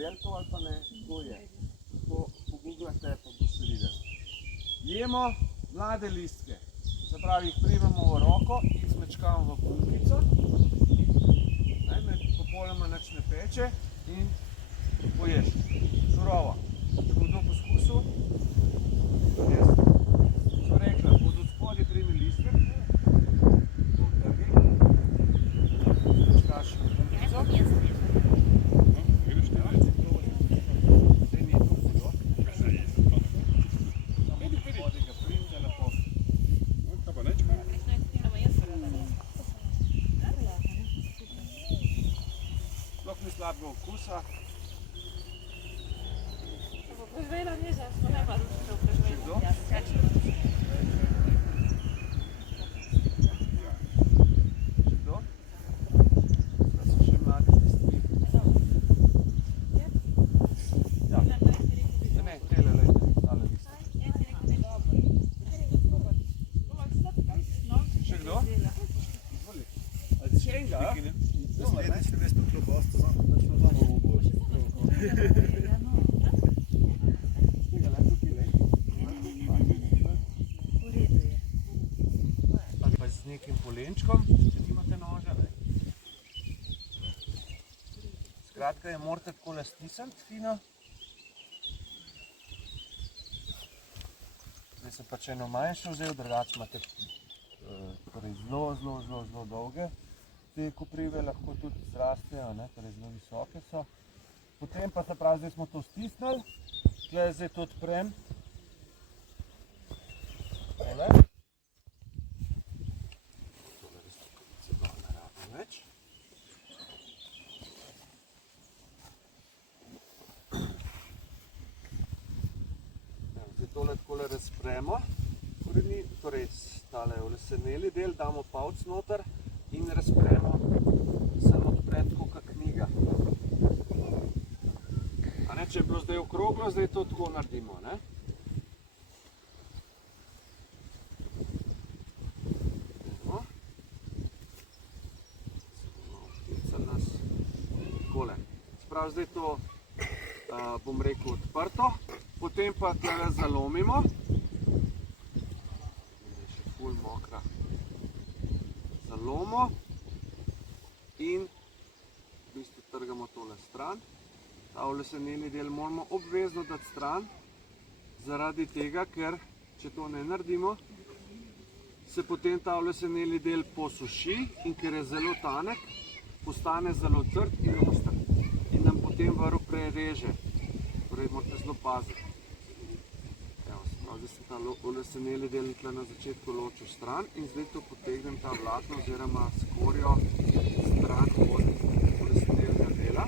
verjeli to ali pa ne, to je. To pogooglate, pa boste videli. Jemo mlade listke, se pravi, jih primemo v roko, jih zmečkamo v pulkico, popolnoma nič ne peče in poješ. Surovo. Če bo kdo poskusil, jaz. So rekla, bodo spodje primi listek, to trgi, zmečkaš v pulkico. Slabega okusa. Prežvela niža, smo nema ručitev prežvela. Kdo? Da so še mladi listki. Ja. Ne, tele, lejte, tale listki. Še kdo? Izvoli. Ali še enega? Naslednjič ne veš to klobosto, da smo zamo v oboži. Ali pa z nekim polenčkom, če nimate noža. Skratka, je morate takole stisniti fino. Zdaj sem pač eno manjšo vzel, drugače imate zelo dolge. Te koprive lahko tudi zrastejo, torej zelo visoke so. Potem pa se pravi, zdaj smo to stisnili, tukaj zdaj to odprem. Tole. Tole res se dol ne rabim več. Zdaj tole takole razpremo, torej tale oleseneli del, damo palc noter in razpremo, se odpre tako kot knjiga. Če je bilo zdaj okroglo, zdaj to tako naredimo. Sprav zdaj to, bom rekel, odprto, potem pa tole zalomimo. Je še ful mokra. Zalomo in v bistvu trgamo tole stran. Ta oleseneli del moramo obvezno dati stran, zaradi tega, ker če to ne naredimo, se potem ta oleseneli del posuši in ker je zelo tanek, postane zelo trd in oster in nam potem vrv prereže. Torej morate zelo paziti. Zdaj sem ta oleseneli del tukaj na začetku ločil stran in zdaj to potegnem ta vlakno oziroma skorjo stran od olesenelega dela.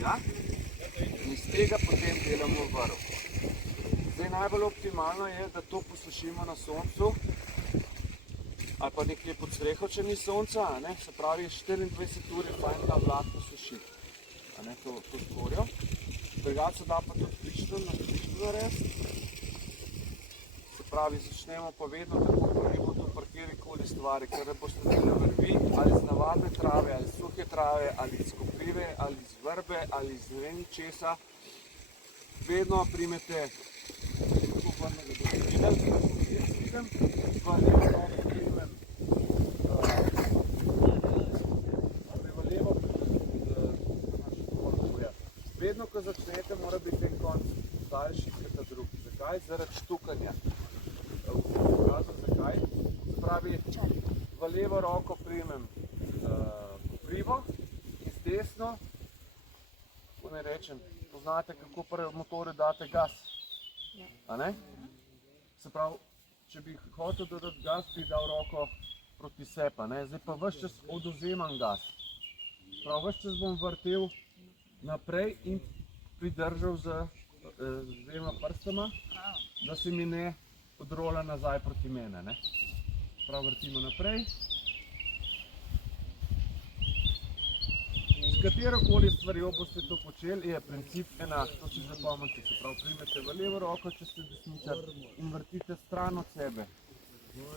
In iz tega potem delamo vrv. Zdaj najbolj optimalno je, da to posušimo na soncu ali pa nekje pod streho, če ni sonca, se pravi 24 ur je fajn ta vlak posušiti, to skorjo. Drugače se da pa tudi pištro narediti. Se pravi, začnemo pa vedno tako, da ni bo to pri kjerikoli stvari, ker boste delali vrvi ali iz navadne trave, ali iz suhe trave, ali iz koprive, ali iz vrbe, ali iz ne vem česa. Vedno primete tako vrnega do videl, v levo primem vedno, ko začnete, mora biti en konc daljši kot ta drugi. Zakaj? Zaradi štukanja. Zakaj? Se pravi, v levo roko primem koprivo in z desno, kako ne rečem, poznate, kako pri motorju date gas. Se pravi, če bi hotel dodati gas, bi dal roko proti sebi. Zdaj pa ves čas odvzemam gas. Se pravi, ves čas bom vrtel naprej in pridržal z dvema prstoma, da se mi ne odrola nazaj proti mene. Prav vrtimo naprej. S katerokoli stvarjo boste to počeli, je princip enak, to si zapomnite. Se pravi, primete v levo roko, če ste desničar, in vrtite stran od sebe.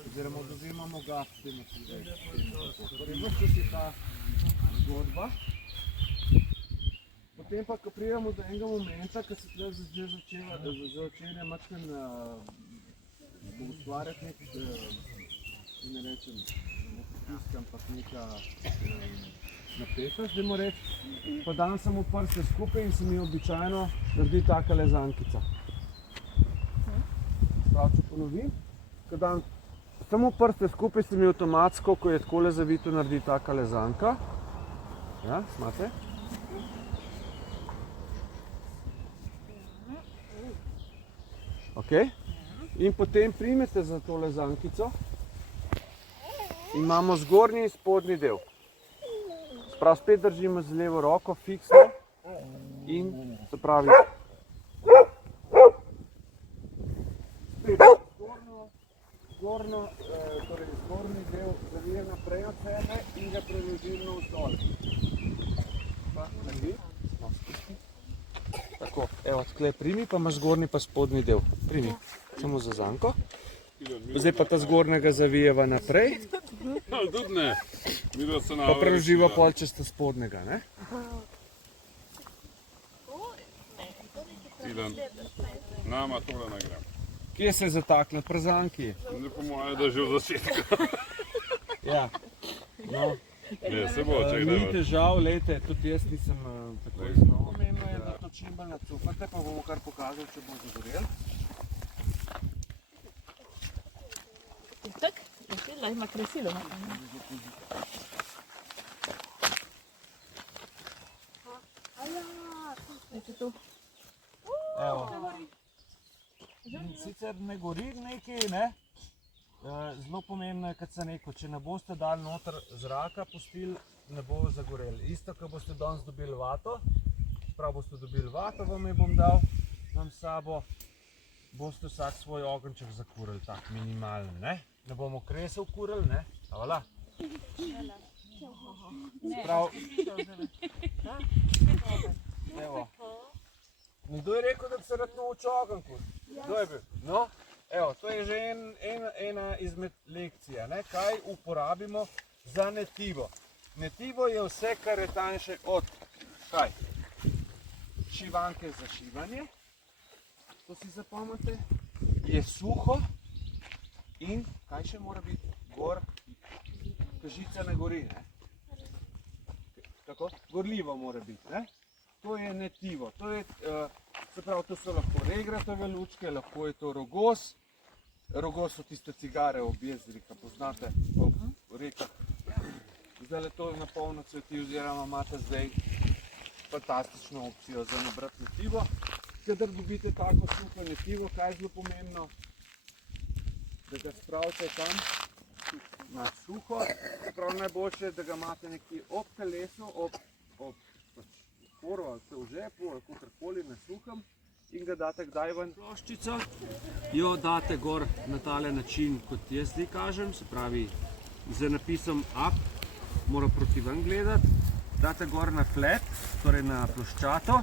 Oziroma odvzemamo gas s tem naprej. Torej, ves čas je ta zgodba. potem pa, ko pridemo do enega momenta, ko se tle začne mačken ustvarjati nek, ne rečem, ne pritisk, ampak neka napetost, dajmo reči, pa dam samo prste skupaj in se mi običajno naredi taka lezankica. Prav, če ponovim, ko dam samo prste skupaj, se mi avtomatsko, ko je takole zavito, naredi taka lezanka. Ja, smate? Ok. In potem primete za to lezankico. Imamo zgornji in spodnji del. Sprav spet držimo z levo roko, fiksno. In se pravi, spet zgornji del zavijem naprej od sebe in ga preložim navzdol. Pa naredi. Tako, evo, tkle primi, pa imaš zgornji pa spodnji del. Primi, samo za zanko. Zdaj pa ta zgornjega zavijeva naprej. Tudi ne. Pa preloživa pol čez ta spodnjega, ne? Ilan, nama tole ne gre. Kje se je zataknil? Pri zanki? Ne po moje, da že v začetku. Ja. No, Ne, se bo, če ni greva. težav, lejte, tudi jaz nisem tako znal. Pomembno je, da to čim bolj nacufate, pa bomo kar pokazali, če bo zagorel. Tak, da ima kresilo. Evo. Sicer ne gori nekaj, ne? Zelo pomembno je, kot sem rekel, če ne boste dali noter zraka, pustili, ne bo zagorel. Isto, ko boste danes dobili vato, prav boste dobili vato, vam jo bom dal, imam s sabo, boste vsak svoj ogenček zakurili, tak minimalen, ne? Ne bomo kresel kurili, ne? Hvala. Prav. Evo. Kdo je rekel, da bi se rad naučil ogenj kuriti? Kdo je bil? No? Evo, to je že ena izmed lekcij, ne? Kaj uporabimo za netivo. Netivo je vse, kar je tanjše od kaj? Šivanke za šivanje, to si zapomnite, je suho in kaj še mora biti? Gor, žica ne gori, ne? Kako? Gorljivo mora biti, ne? To je netivo, to je, se pravi, to so lahko regratove lučke, lahko je to rogos. Rogos so tiste cigare ob jezeri, ki poznate po rekah. Zdaj to na polno cveti oziroma imate zdaj fantastično opcijo za nabrati netivo. Kadar dobite tako suho netivo, kaj je zelo pomembno? Da ga spravite tam na suho. Prav najboljše je, da ga imate nekje ob telesu, ob poru ali se v žepu ali kakorkoli na suhem in ga date kdaj ven. Ploščico jo date gor na tale način, kot jaz zdaj kažem, se pravi z napisom up, mora proti ven gledati, date gor na flat, torej na ploščato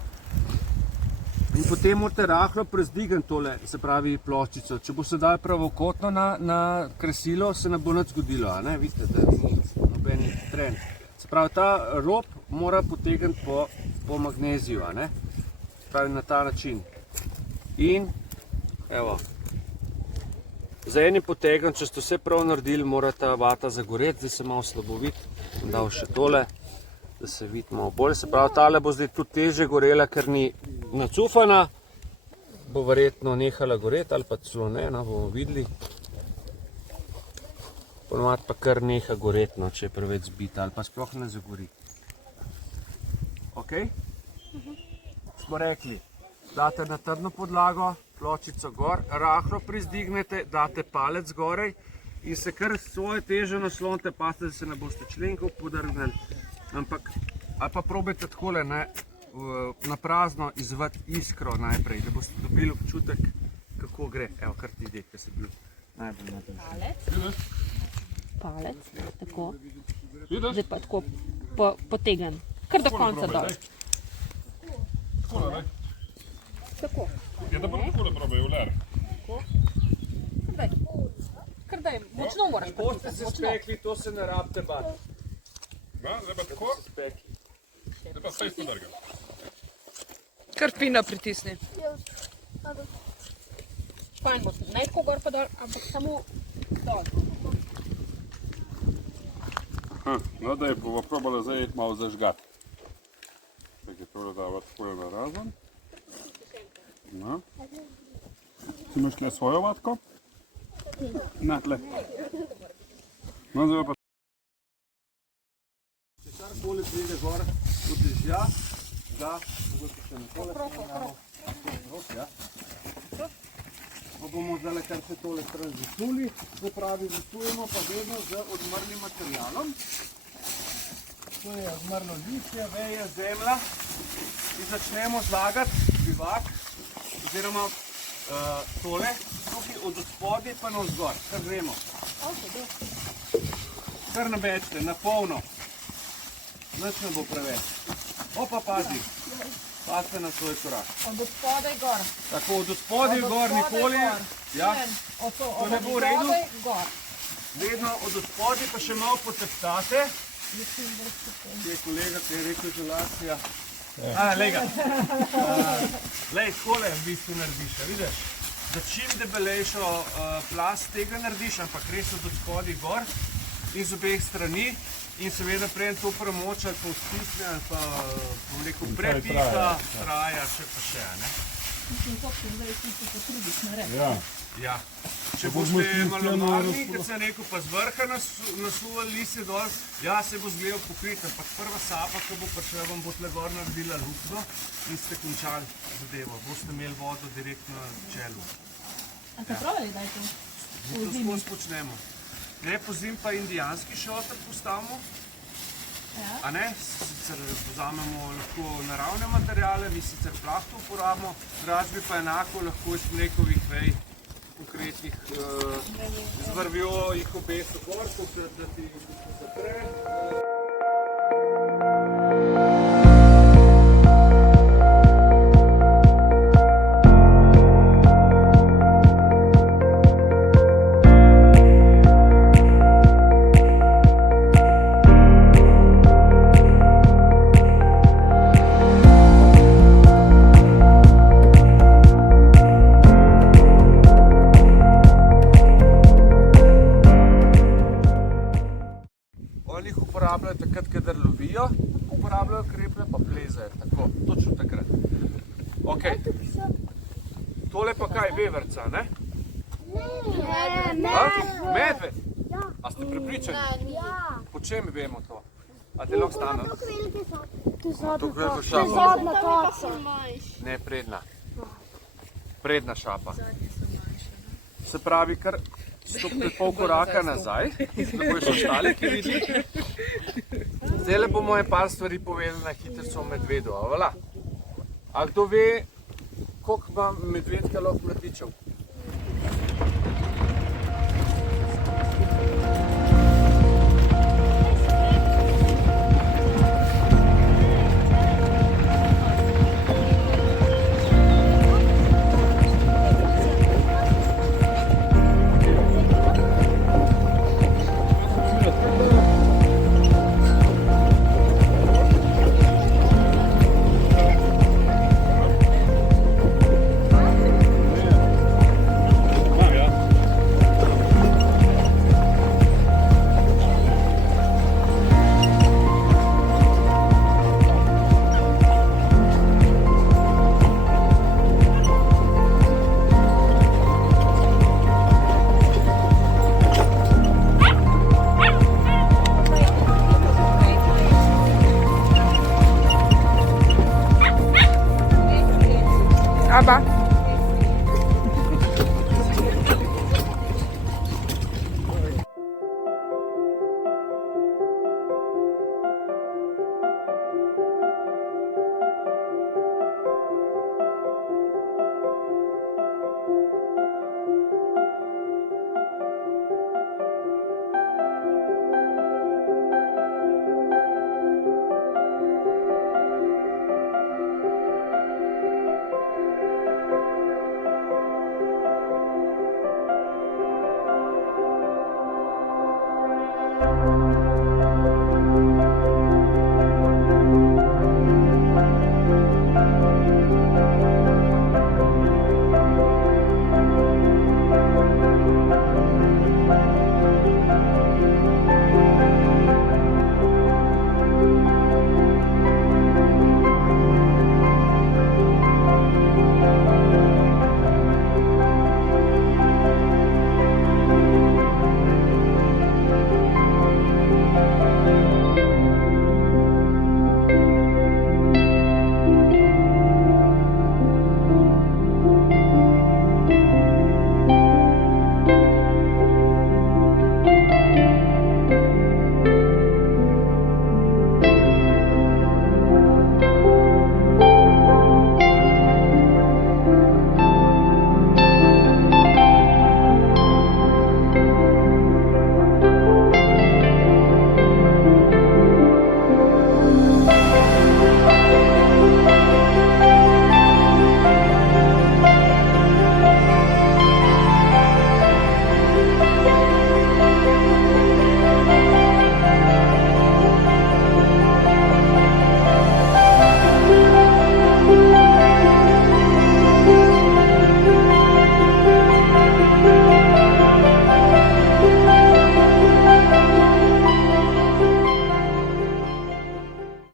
in potem morate rahlo prezdigniti tole, se pravi ploščico. Če bo se dal pravokotno na kresilo, se ne bo nič zgodilo, a ne? Vidite, da ni nobenih trenj. Se pravi, ta rob mora potegniti po magneziju, a ne? Se pravi, na ta način. In, evo, za enim potegnem, če ste vse prav naredili, mora ta vata zagoreti, zdaj se malo slabo vidi, bom dal še tole, da se vidi malo bolje. Se pravi, tale bo zdaj tudi težje gorela, ker ni nacufana, bo verjetno nehala goreti ali pa celo ne, no, bomo videli. Ponovadi pa kar neha goreti, no, če je preveč zbita ali pa sploh ne zagori. Ok? Smo rekli, date na trdno podlago, pločico gor, rahlo prizdignete, date palec zgorej in se kar svojo težo naslonite, pazite, da se ne boste členkov podrgnili, ampak, ali pa probajte takole, ne, na prazno izvati iskro najprej, da boste dobili občutek, kako gre. Evo, kar ti ide, ker si bil najbolj natančen. Palec, tako. Zdaj pa tako potegnem. Kar do konca dol. Tako, ne? Tako. Je da bo tako, da probaj, vler. Kar daj, močno moraš Ko ste se spekli, to se ne rabite bati. Zdaj pa tako, Spekli. zdaj pa saj spodrgam. Kar fino pritisni. Fajn bo, ne tako gor pa dol, ampak samo dol. No, da je bomo probali zdaj malo zažgati. Tako je to dava tako na razen. No. Ti imaš tle svojo vatko? Na, tle. No, zdaj pa Če karkoli pride gor od dežja, da mogoče še nekole spremljamo. Ja. Pa bomo zdaj kar se tole stran zasuli, se pravi zasujemo pa vedno z odmrlim materialom. To je odmrlo lišče, veje, zemlja in začnemo zlagati bivak oziroma tole tukaj od odspodaj pa navzgor, kar gremo. Kar nabečite, na polno. Nič ne bo preveč. Opa, pazi. Pazite na svoj korak. Od odspodaj gor. Tako, od odspodaj gor nikoli. Ja, to ne bo v redu. Vedno od odspodaj pa še malo poteptate. Kje je kolega, ki je rekel izolacija? Lej ga. Lej, takole v bistvu narediš, vidiš? Da čim debelejšo plast tega narediš, ampak res od odspodaj gor in z obeh strani. In seveda preden to premoč ali pa ustisne ali pa, bom rekel, prepiha, traja še pa še, ne? Ja. Če boste malomarni, kot sem rekel, pa z vrha nasuvali listje dol, ja, se bo zgledal pokrit, ampak prva sapa, ko bo prišla, vam bo tle gor naredila luknjo in ste končali zadevo. Boste imeli vodo direktno na čelu. A ste pravili, da je to? Mi to skozi počnemo. Ne, pozim pa indijanski šotor postavimo, a ne, sicer vzamemo lahko naravne materiale, mi sicer plahto uporabimo, drugače bi pa enako lahko iz mlekovih vej, konkretnih, z vrvjo jih obesil gor, da ti zapre. Oni jih uporabljajo takrat, kadar lovijo, uporabljajo kreplje, pa plezajo, tako, točno takrat. Ok, tole pa kaj, veverca, ne? Medved? A ste prepričani? Po čem vemo to? A te lahko stane? Tukaj veliko šapa. Ne, predna. Predna šapa. Se pravi, kar stopite pol koraka nazaj, da bojo še ostali, ki videli. Zdaj bomo je par stvari povedali na hitrico o medvedu, a kdo ve, koliko ima medvedka lahko mladičev?